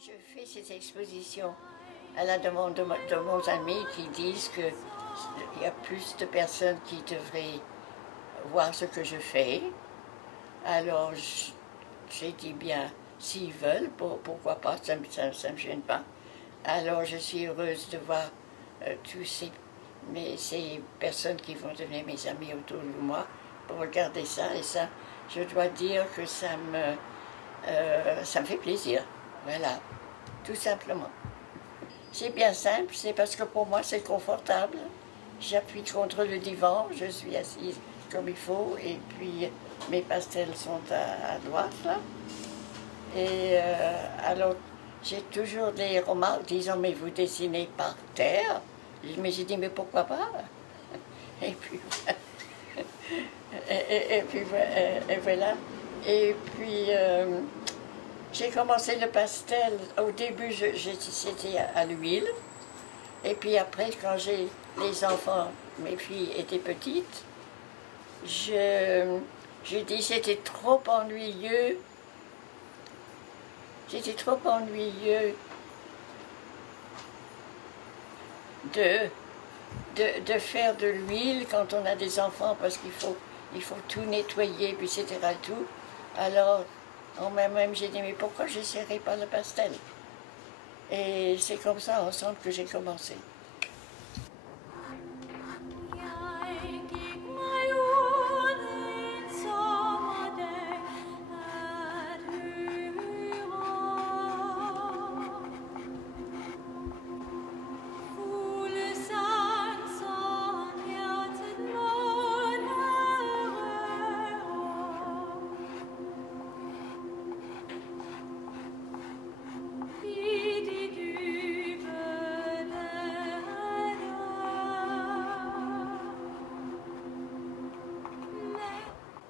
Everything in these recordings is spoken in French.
Je fais cette exposition à la demande de mon ami qui disent qu'il y a plus de personnes qui devraient voir ce que je fais. Alors j'ai dit bien, s'ils veulent, pourquoi pas, ça ne me gêne pas. Alors je suis heureuse de voir tous ces personnes qui vont devenir mes amis autour de moi pour regarder ça. Et ça, je dois dire que ça me fait plaisir. Voilà, tout simplement. C'est bien simple, c'est parce que pour moi c'est confortable. J'appuie contre le divan, je suis assise comme il faut, et puis mes pastels sont à droite là. Et alors j'ai toujours des remarques disant mais vous dessinez par terre. Mais j'ai dit mais pourquoi pas. Et puis et voilà. Et puis j'ai commencé le pastel. Au début c'était à l'huile. Et puis après quand les enfants, mes filles étaient petites, j'ai dit c'était trop ennuyeux. C'était trop ennuyeux de faire de l'huile quand on a des enfants parce il faut tout nettoyer, puis etc. Et tout. Alors, en même j'ai dit, mais pourquoi je n'essaierai pas le pastel? Et c'est comme ça, ensemble, que j'ai commencé.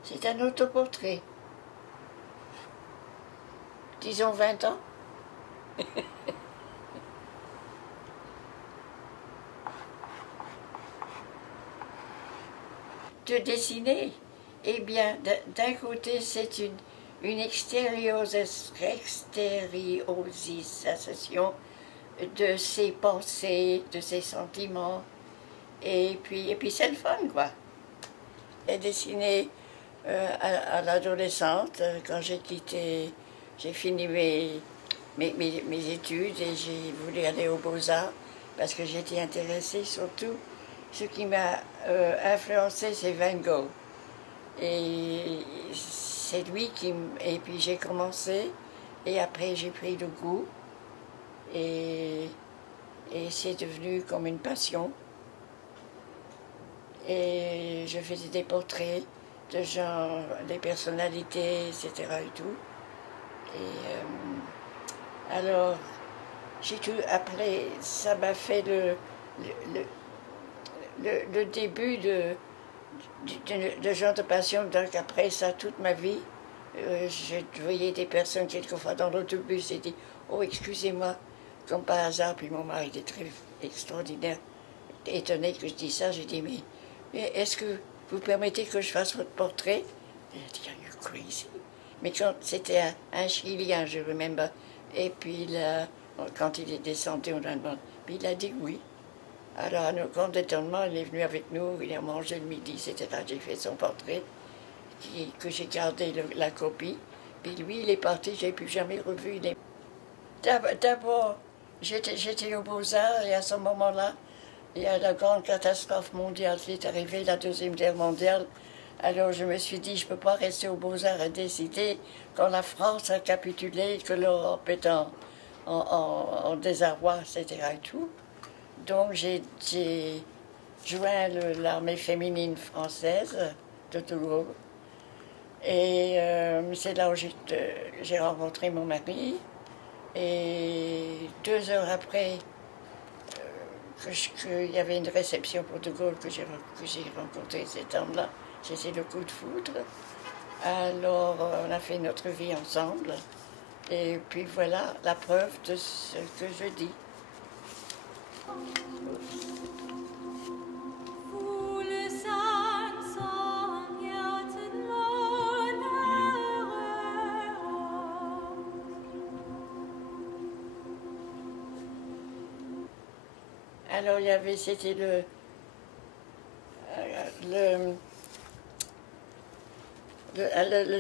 C'est un autoportrait. Disons 20 ans. De dessiner, eh bien, d'un côté, c'est une extériorisation de ses pensées, de ses sentiments. Et puis c'est le fun, quoi. Et dessiner à l'adolescente, quand j'ai fini mes études et j'ai voulu aller aux Beaux-Arts parce que j'étais intéressée surtout. Ce qui m'a influencé, c'est Van Gogh. Et c'est lui qui... Et puis j'ai commencé, et après j'ai pris le goût, et c'est devenu comme une passion. Et je faisais des portraits de gens, des personnalités, etc. et tout. Et alors, j'ai tout... Après, ça m'a fait le début de genre de passion. Donc après ça, toute ma vie, je voyais des personnes quelquefois dans l'autobus et dit « Oh, excusez-moi », comme par hasard. Puis mon mari était très extraordinaire, étonné que je dise ça. J'ai dit « Mais est-ce que vous permettez que je fasse votre portrait ?» Il a dit « Are you crazy ?» Mais quand c'était un Chilien, je me remember. Et puis là, quand il est descendu, on a demandé. Puis il a dit oui. Alors, à notre grand étonnement, il est venu avec nous, il a mangé le midi, etc. J'ai fait son portrait, que j'ai gardé la copie. Puis lui, il est parti, je n'ai plus jamais revu. D'abord, j'étais aux Beaux-Arts, et à ce moment-là, il y a la grande catastrophe mondiale qui est arrivée, la Deuxième Guerre mondiale. Alors je me suis dit, je ne peux pas rester aux Beaux-Arts et décider quand la France a capitulé, que l'Europe est en désarroi, etc. et tout. Donc j'ai joint l'armée féminine française de Toulouse. Et c'est là où j'ai rencontré mon mari. Et 2 heures après qu'il y avait une réception pour De Gaulle, que j'ai rencontré cet homme-là, c'était le coup de foudre. Alors on a fait notre vie ensemble. Et puis voilà la preuve de ce que je dis. Alors, c'était le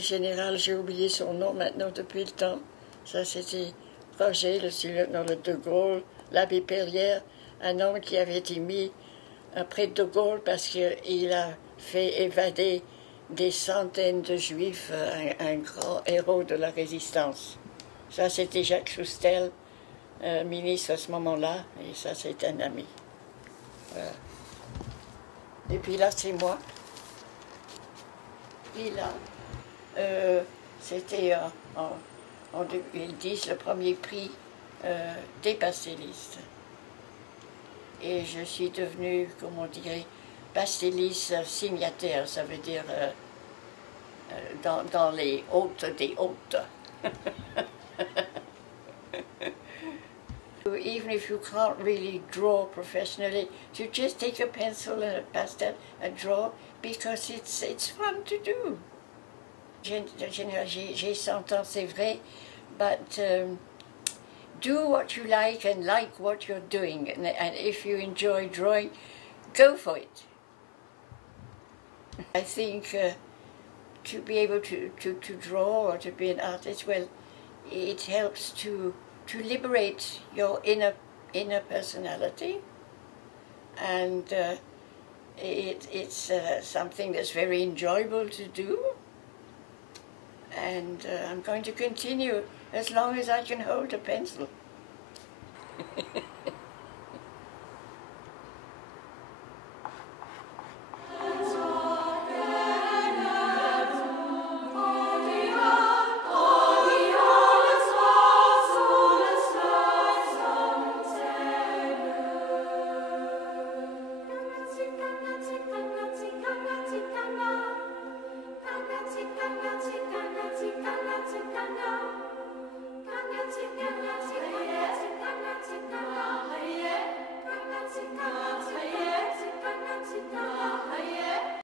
général, j'ai oublié son nom maintenant depuis le temps. Ça, c'était Roger, le lieutenant de Gaulle, l'abbé Perrière, un homme qui avait été mis près de Gaulle parce qu'il a fait évader des centaines de juifs, un grand héros de la résistance. Ça, c'était Jacques Soustel, ministre à ce moment-là, et ça, c'est un ami. Voilà. Et puis là, c'est moi. Et là, c'était en 2010 le premier prix des pastélistes. Et je suis devenue, comment on dirait, pastelliste signataire, ça veut dire dans les hôtes des hôtes. Even if you can't really draw professionally, to just take a pencil and a pastel and draw, because it's fun to do. J'ai 100 ans, c'est vrai, but do what you like and like what you're doing, and if you enjoy drawing, go for it. I think to be able to draw or to be an artist, well, it helps to liberate your inner personality, and it's something that's very enjoyable to do, and I'm going to continue as long as I can hold a pencil.